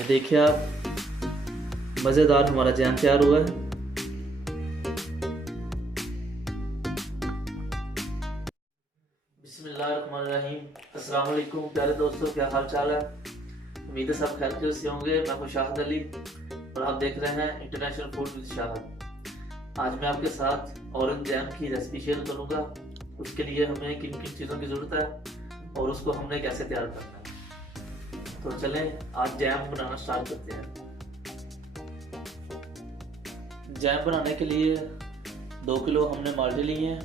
ये देखिए आप, मज़ेदार हमारा जैम तैयार हुआ है। बिस्मिल्लाहिर्रहमानिर्रहीम। अस्सलाम वालेकुम प्यारे दोस्तों, क्या हाल चाल है? उम्मीद है सब खैर से होंगे। मैं हूं शाहिद अली और आप देख रहे हैं इंटरनेशनल फूड विद शाहिद। आज मैं आपके साथ ऑरेंज जैम की रेसिपी शेयर करूंगा। उसके लिए हमें किन किन चीज़ों की ज़रूरत है और उसको हमने कैसे तैयार करना है। तो चलें आज जैम बनाना स्टार्ट करते हैं। जैम बनाने के लिए 2 किलो हमने माल्टे लिए हैं,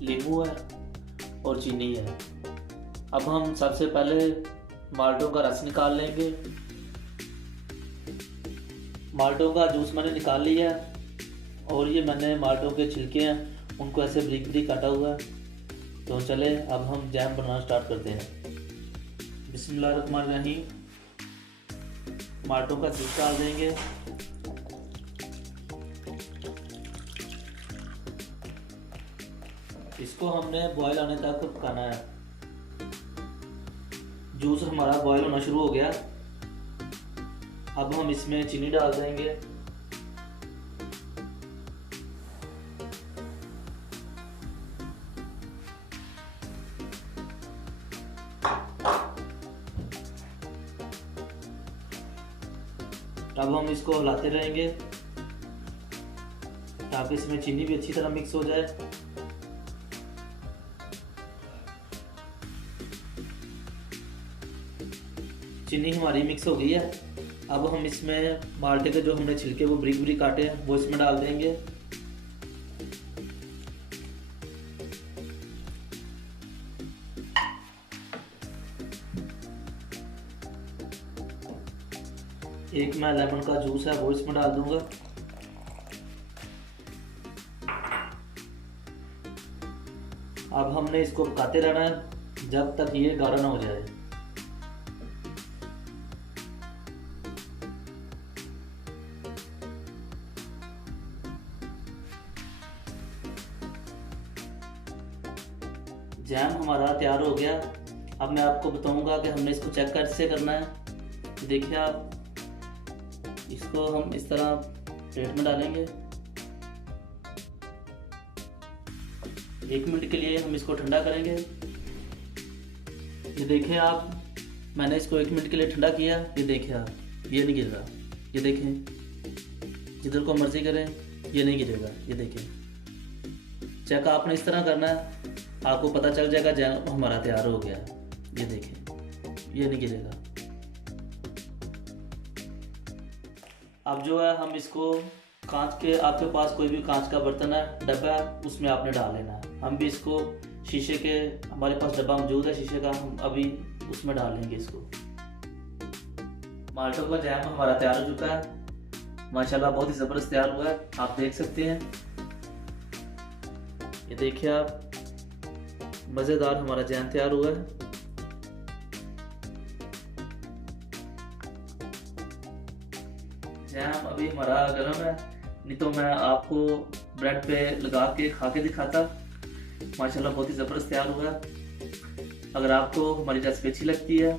नींबू है और चीनी है। अब हम सबसे पहले माल्टों का रस निकाल लेंगे। माल्टों का जूस मैंने निकाल लिया है और ये मैंने माल्टों के छिलके हैं उनको ऐसे ब्रिक ब्रिक काटा हुआ है। तो चले अब हम जैम बनाना स्टार्ट करते हैं। बिस्मिल्लाहिर्रहमानिर्रहीम। माल्टों का जूस डाल देंगे। इसको हमने बॉयल आने तक पकाना है। जूस हमारा बॉयल होना शुरू हो गया। अब हम इसमें चीनी डाल देंगे। अब हम इसको हिलाते रहेंगे ताकि इसमें चीनी भी अच्छी तरह मिक्स हो जाए। चीनी हमारी मिक्स हो गई है। अब हम इसमें माल्टे के जो हमने छिलके वो ब्रिक ब्रिक काटे हैं वो इसमें डाल देंगे। एक मैं लेमन का जूस है वो इसमें डाल दूंगा। अब हमने इसको पकाते रहना है जब तक ये गाढ़ा ना हो जाए। जैम हमारा तैयार हो गया। अब मैं आपको बताऊंगा कि हमने इसको चेक कैसे करना है। देखिए आप, इसको हम इस तरह प्लेट में डालेंगे। 1 मिनट के लिए हम इसको ठंडा करेंगे। ये देखिए आप, मैंने इसको 1 मिनट के लिए ठंडा किया। ये देखिए आप, ये नहीं गिर रहा। ये देखें, जिधर को मर्जी करें ये नहीं गिरेगा। ये देखें, चेक आपने इस तरह करना है, आपको पता चल जाएगा जैम हमारा तैयार हो गया। ये देखें, ये नहीं गिरेगा। अब जो है हम इसको कांच के, आपके पास कोई भी कांच का बर्तन है, डब्बा है, उसमें आपने डाल लेना है। हम भी इसको शीशे के, हमारे पास डब्बा मौजूद है शीशे का, हम अभी उसमें डाल लेंगे इसको। माल्टों का जैम हमारा तैयार हो चुका है। माशाल्लाह बहुत ही ज़बरदस्त तैयार हुआ है, आप देख सकते हैं। ये देखिए आप, मज़ेदार हमारा जैम तैयार हुआ है। जैम अभी हमारा गर्म है, नहीं तो मैं आपको ब्रेड पे लगा के खा के दिखाता। माशाल्लाह बहुत ही ज़बरदस्त तैयार हुआ है। अगर आपको हमारी रेसिपी अच्छी लगती है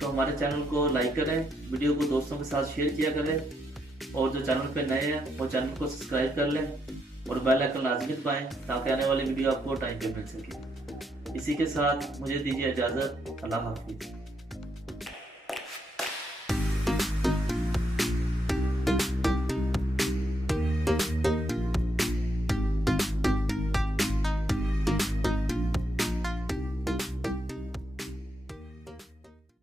तो हमारे चैनल को लाइक करें, वीडियो को दोस्तों के साथ शेयर किया करें और जो चैनल पे नए हैं वो चैनल को सब्सक्राइब कर लें और बेल आइकन लाजमी दबाएं ताकि आने वाली वीडियो आपको टाइम पे मिल सके। इसी के साथ मुझे दीजिए इजाज़त। अल्लाह हाफिज़।